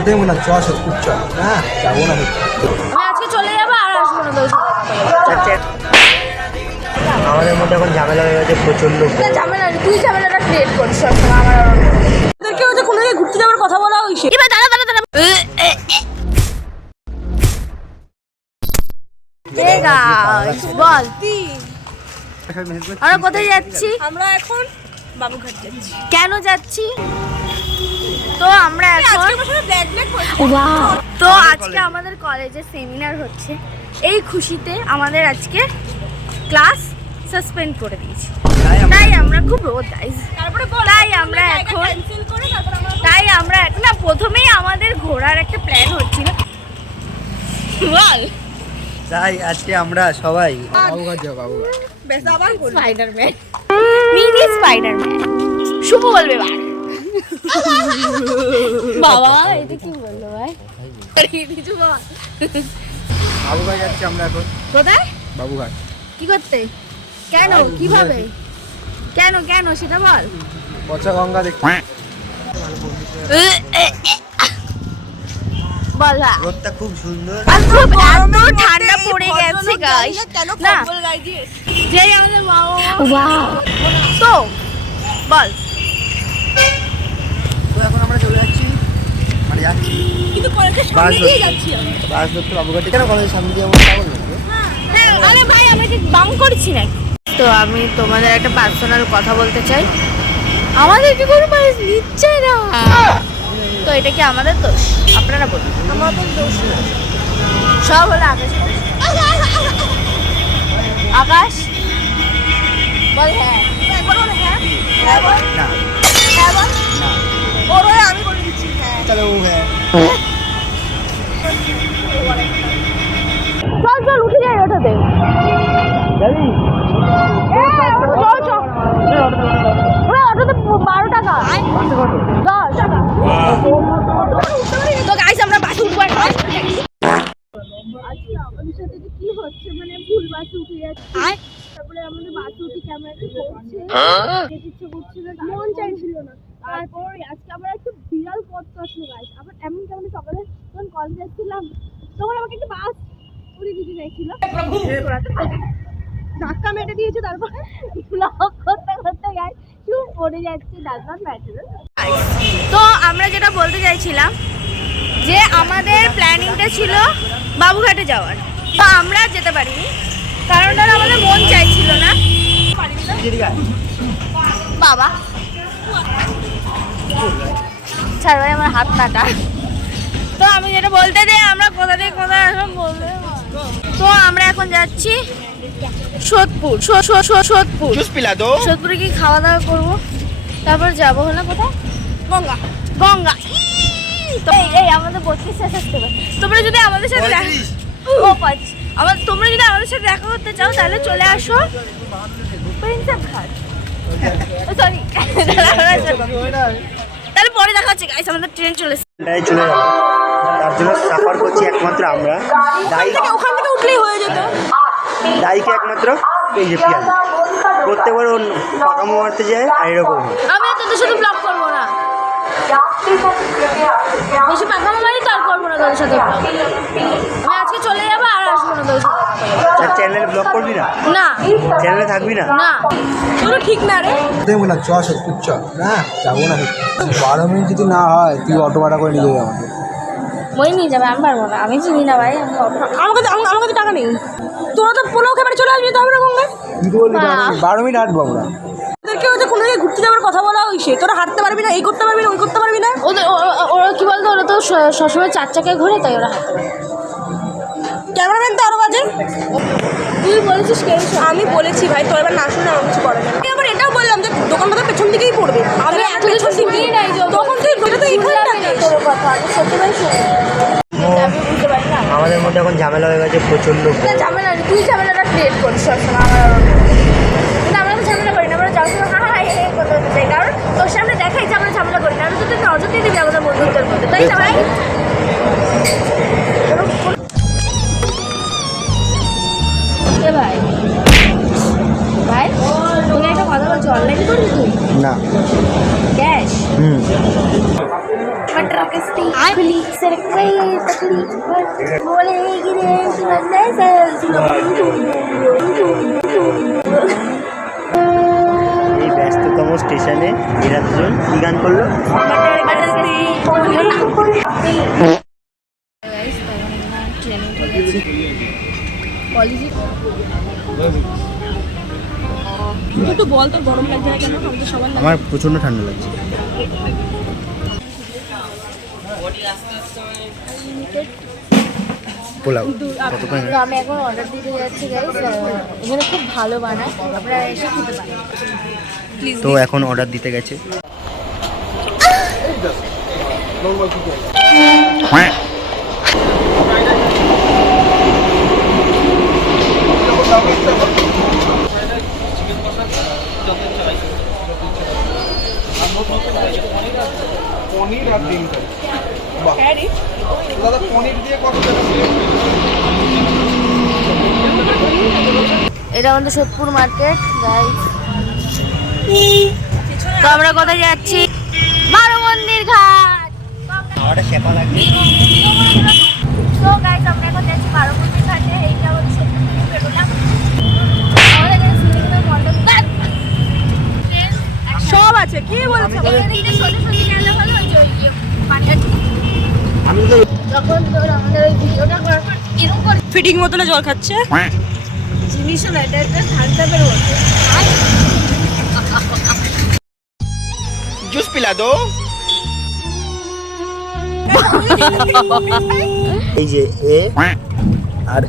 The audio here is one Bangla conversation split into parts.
কোথায় মনে হয় চল সত্যি চল। হ্যাঁ যাবো না আমি আজকে চলে যাবো আর আসবো না তোর সাথে। আমাদের মধ্যে এখন ঝামেলা হয়ে গেছে প্রচন্ড। ঝামেলা নেই, তুই ঝামেলাটা ক্রিয়েট করিস সবসময় আমার আর ওদেরকে হচ্ছে কোনো জায়গায় ঘুরতে যাওয়ার কথা বলা হয়েছে। এবার দাঁড়া দাঁড়া দাঁড়া বল আমরা কোথায় যাচ্ছি? আমরা এখন বাবুঘাট যাচ্ছি। কেন যাচ্ছি? তো আমরা এখন তো আজকে আমাদের কলেজে সেমিনার হচ্ছে, এই খুশিতে আমাদের আজকে ক্লাস সাসপেন্ড করে দিয়েছি। তাই আমরা খুব তাই আমরা এখন না প্রথমেই আমাদের ঘোরার একটা প্ল্যান হচ্ছিল। বল তাই আজকে আমরা সবাই বাবুঘাট যাবো Babughat. Spiderman, mini Spiderman. Shubho বলবে বাবা এটা কি বললো ভাই? বাবুঘাট যাচ্ছি আমরা এখন। কোথায়? বাবুঘাট। কি করতে? কেন? কিভাবে? কেন কেন সেটা বল। পচা গঙ্গা দেখতে। বল না। রোদটা খুব সুন্দর। আর খুব এত ঠান্ডা পড়ে গেছে গাইস। না যেই আমাদের বাবা ওয়াও। তো বল। তো এখন আমরা চলে যাচ্ছি, মানে যাচ্ছি কিন্তু কলেজের বাস সামনে দিয়ে ধরতে। যাচ্ছি আমরা। বাস ধরতে বাবুঘাটে। কেন কলেজের সামনে দিয়ে আমরা যাবো না? হ্যাঁ আরে ভাই আমি কি বাং করছি নাকি? তো আমি তোমাদের একটা পার্সোনাল কথা বলতে চাই। আমাদের কি কোনো মানুষ নিচ্ছে না, তো এটা কি আমাদের দোষ? আপনারা বলুন। আমাদের দোষ না, সব হলো আকাশ। আকাশ বল হ্যাঁ। একবার বল হ্যাঁ। হ্যাঁ বল না হ্যাঁ বল না। ওর হয়ে আমি বলে দিচ্ছি হ্যাঁ। চলো হ্যাঁ। চল চল উঠে যাই ওটাতে। যাবি? চল চল ওরা অটোতে 12 টাকা 10 টাকা। তো গাইস আমরা বাসে উঠবো এখন। আজকে আমাদের সাথে কি হচ্ছে, মানে ভুল বাসে উঠে যাচ্ছে, তারপরে আমাদের বাসে উঠে ক্যামেরাটা করছে, যেতে ইচ্ছে করছিল না, মন চাইছিল না। তারপর আজকে আমরা একটা বিরাল পথ আসলো গাইস। আবার এমন কি আমাদের সকালে যখন কলেজ যাচ্ছিলাম তখন আমাকে একটা বাস উড়ে দিতে চাইছিল, ধাক্কা মেরে দিয়েছে। তারপর ব্লগ করতে করতে গাইস চুপ পড়ে যাচ্ছে। Does not matter. তো আমরা যেটা বলতে চাইছিলাম যে আমাদের প্ল্যানিংটা ছিল বাবুঘাটে যাওয়ার, তো আমরা যেতে পারিনি কারণ ধর আমাদের মন চাইছিল না। বাবা ছাড় ভাই আমার হাত নাটা। তো আমি যেটা বলতে চাই আমরা কোথা থেকে কোথায় আসবো বলতে। তো আমরা এখন যাচ্ছি সোদপুর। সোদপুরে কি খাওয়া দাওয়া করবো, তারপর যাবো হলো কোথায়? গঙ্গা। গঙ্গা তো এই আমাদের 32 শেষ আসতে হবে। তোমরা যদি আমাদের সাথে তোমরা যদি আমাদের সাথে দেখা করতে চাও তাহলে চলে আসো প্রিন্সেপ ঘাট। সরি তাহলে পরে দেখা হচ্ছে গাইস। আমাদের ট্রেন চলে এসেছে। চলে যাবো, তার জন্য সাফার করছি একমাত্র আমরা। ওখান থেকে উঠলেই হয়ে যেত। দাইকে একমাত্র এই যে পিয়াল প্রত্যেকবার ওর পাকামো মারতে যায় আর এরকম। আমি তোদের সাথে ব্লগ করবো না, বেশি পাকামো মারি তো আর করবো না তোদের সাথে ব্লগ। আমি আজকে চলে যাবো আর আসবো না তোদের সাথে। চ্যানেলে ব্লগ করবি না? না চ্যানেলে থাকবি না? না তোর ঠিক না রে। কোথায় মনে হয় চল সত্যি চল। হ্যাঁ যাবো না। 12 মিনিট যদি না হয় তুই অটো ভাড়া করে নিয়ে যাবে আমাকে। মই নিয়ে যাবে, আমি পারবো না, আমি চিনি না ভাই। আমার কাছে টাকা নেই। তোরা তো পোলাও খেয়ে চলে আসবি তো আমরা গঙ্গায়। তুই তো বললি 12 মিনিট হাঁটবো আমরা। ওদেরকে হচ্ছে কোনো জায়গায় ঘুরতে যাওয়ার কথা বলা হয়েছে। তোরা হাঁটতে পারবি না, এই করতে পারবি না, ওই করতে পারবি না। ওরা কি বলতো, ওরা তো সবসময় 4 চাকায় ঘোরে, তাই ওরা হাঁটতে পারে। ক্যামেরাম্যান তো আরো বাজে। তুই বলেছিস কে? আমি বলেছি ভাই, তোর এবার না শুনে আমার কিছু করে না। আমি আবার এটাও বললাম যে দোকান বাজার পেছন দিকেই পড়বে। আমি পেছন দিকেই নাই, তখন তুই ঘুরে তো এইখানটাতে তোর কথা আমি সত্যি ভাই শুনি। আমি বুঝতে পারি না। আমাদের মধ্যে এখন ঝামেলা হয়ে গেছে প্রচন্ড। ঝামেলা নেই, তুই ঝামেলাটা ক্রিয়েট করিস সবসময় আমার। কিন্তু আমরা তো ঝামেলা করি না, আমরা যাওয়ার সময় হ্যাঁ কথা বলতে চাই, কারণ তোর সামনে দেখাই যে আমরা ঝামেলা করি না। আমি তো তুই নজর দিয়ে দিবি আমাদের বন্ধুত্বের মধ্যে, তাই না ভাই? ভাই ভাই তুমি একটা কথা বলছো, অনলাইনে করবি তুই? না ক্যাশ? বাট किस्ती खुली सड़क पे तकलीफ बोलेगी रे सुनने से এই ব্যস্ততম স্টেশনে এরা দুজন কি গান করলো? একটু বল তোর গরম লাগছে না কেন? আমাদের সবার আমার প্রচন্ড ঠান্ডা লাগছে। পোলাও কতক্ষণ? তো আমি এখন অর্ডার দিতে যাচ্ছি গাইস। এখানে খুব ভালো বানায়, আপনারা এসে খেতে পারেন। তো এখন অর্ডার দিতে গেছে। পনির আর ডিম কারি। বাহ দাদা, পনির দিয়ে কত টাকা? এটা আমাদের সোদপুর মার্কেট গাইস। তো আমরা কোথায় যাচ্ছি? বারো মন্দির ঘাট। আমারটা শেপা লাগছে। তো গাইস আমরা এখন যাচ্ছি বারো মন্দির ঘাটে। এইটা হচ্ছে সোদপুর থেকে বেরোলাম। আমাদের এখানে সিনেমার মণ্ডপ সব আছে। কি বলছো? এদিকে সোজা সোজা গেলে ভালো হয়। যখন তোর আমাদের ওই ভিডিওটা করার পর এরকম করে ফিটিং মতনে জল খাচ্ছে জিনিসও না, এটা একটা থামসাপের মতো। জুস পিলা দো। এই যে এ আর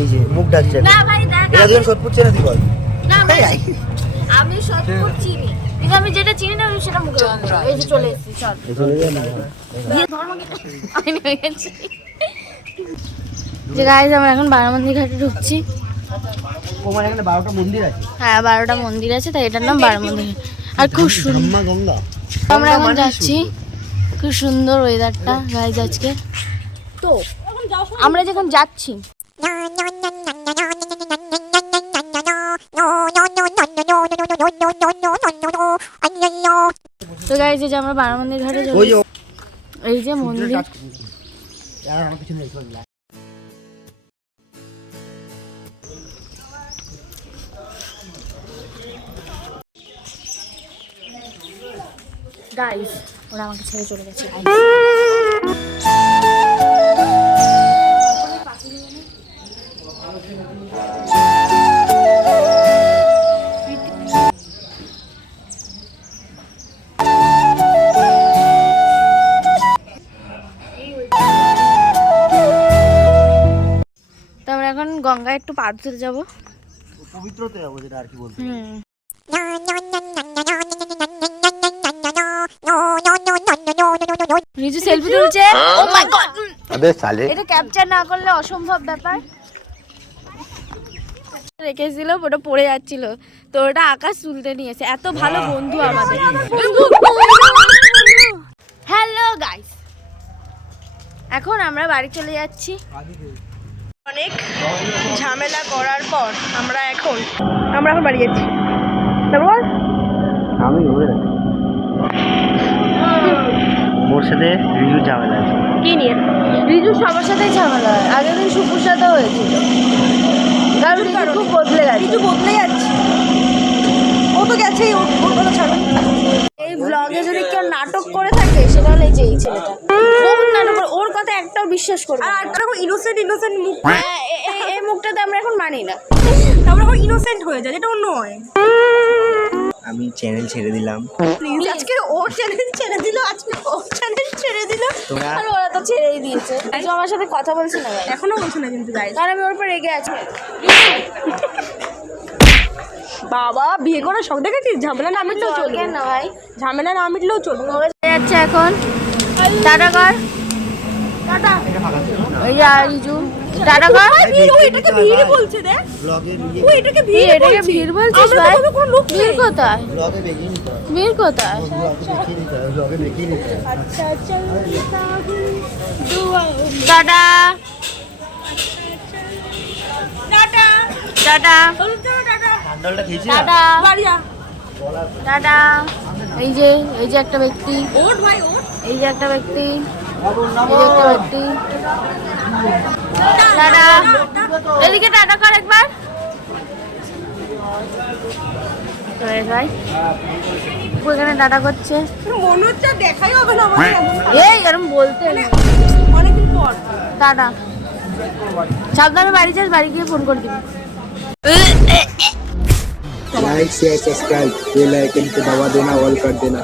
এই যে মুখ ডাকছে। না ভাই দেখ, এরা দুজন সোদপুর চেনে তুই বল। না ভাই আমি সোদপুর চিনি, কিন্তু আমি যেটা চিনি না আমি সেটা মুখে বলবো। এই যে চলে এসেছি, চল আমি হয়ে গেছি। যে গাইজ আমরা এখন বারো মন্দির ঘাটে ঢুকছি। তোমার এখানে 12টা মন্দির আছে। হ্যাঁ 12টা মন্দির আছে, তাই এটার নাম বারো মন্দির। আর খুব সুন্দর গঙ্গা। আমরা এখন যাচ্ছি। খুব সুন্দর ওয়েদারটা গাইজ আজকে। তো আমরা যখন যাচ্ছি তো গাইজ যে আমরা বারো মন্দির ঘাটে যাবো। এই যে মন্দির, গাইজ ওরা আমাকে ছেড়ে চলে গেছে। তো আমরা এখন গঙ্গায় একটু পা ধুতে যাবো। পবিত্রতে যাবো, যেটা আর কি বলতে। রিজু সেলফি তুলছে। ও মাই গড, আবে সালে এটা ক্যাপচার না করলে অসম্ভব ব্যাপার। রেখেছিল, ওটা পড়ে যাচ্ছিল, তো ওটা আকাশ তুলতে নিয়েছে। এত ভালো বন্ধু আমাদের। হ্যালো গাইস, এখন আমরা বাড়ি চলে যাচ্ছি। অনেক ঝামেলা করার পর আমরা এখন বাড়ি যাচ্ছি। তারপর আমি মোর সাথে রিজু ঝামেলা আছে। কি নিয়ে? রিজু সবার সাথেই ঝামেলা হয়। আগের দিন শুভর সাথেও হয়েছিল। কারণ রিজু খুব বদলে গেছে। রিজু বদলে যাচ্ছে, ও তো গেছেই, ওর কথা ছাড়ো। এই ব্লগে যদি কেউ নাটক করে থাকে সেটা হলো এই যে এই ছেলেটা। বহুত নাটক করে, ওর কথা একটাও বিশ্বাস করবে না। আর একটা ইনোসেন্ট মুখ, এই মুখটাতে আমরা এখন মানি না। আমরা এখন ইনোসেন্ট হয়ে যায়, যেটা অন্য হয়। আমি চ্যানেল ছেড়ে দিলাম। প্লিজ আজকে ওর চ্যানেল ছেড়ে দিল, আজকে ওর চ্যানেল ছেড়ে দিল। আর ওরা তো ছেড়েই দিয়েছে। আজ আমার সাথে কথা বলছে না, এখনো বলছে না কিন্তু গাইস, কারণ আমি ওর উপর রেগে আছি। বাবা বিয়ে করার শখ দেখেছিস? ঝামেলা না মিটলেও চলবে না ভাই, ঝামেলা না মিটলেও চলবে। যাচ্ছে এখন, টাটা কর, টাটা। ওই যে রিজু টাটা কর। এটাকে ভিড় বলছে, দেখ ব্লগে ও এটাকে ভিড়, এটাকে ভিড় বলছিস ভাই? ভিড় কোথায়? ব্লগে দেখিয়ে নিতে হবে। ভিড় কোথায়? দেখিয়ে নিতে হবে, ব্লগে দেখিয়ে নিতে হবে। আচ্ছা টাটা টাটা টাটা ঠান্ডাটা খেয়েছি টাটা টাটা। এই যে একটা ব্যক্তি, ওঠ ভাই ওঠ, এই যে একটা ব্যক্তি, এই যে একটা ব্যক্তি। টাটা, এদিকে টাটা কর একবার। ভাই এখানে টাটা করছে, মনে হচ্ছে দেখাই হবে না আমাদের। এই এরকম বলতে অনেকদিন পর টাটা। সাবধানে বাড়ি যাস, বাড়ি গিয়ে ফোন করে দিবি। Like share subscribe bell icon को दबा देना, ऑल कर देना।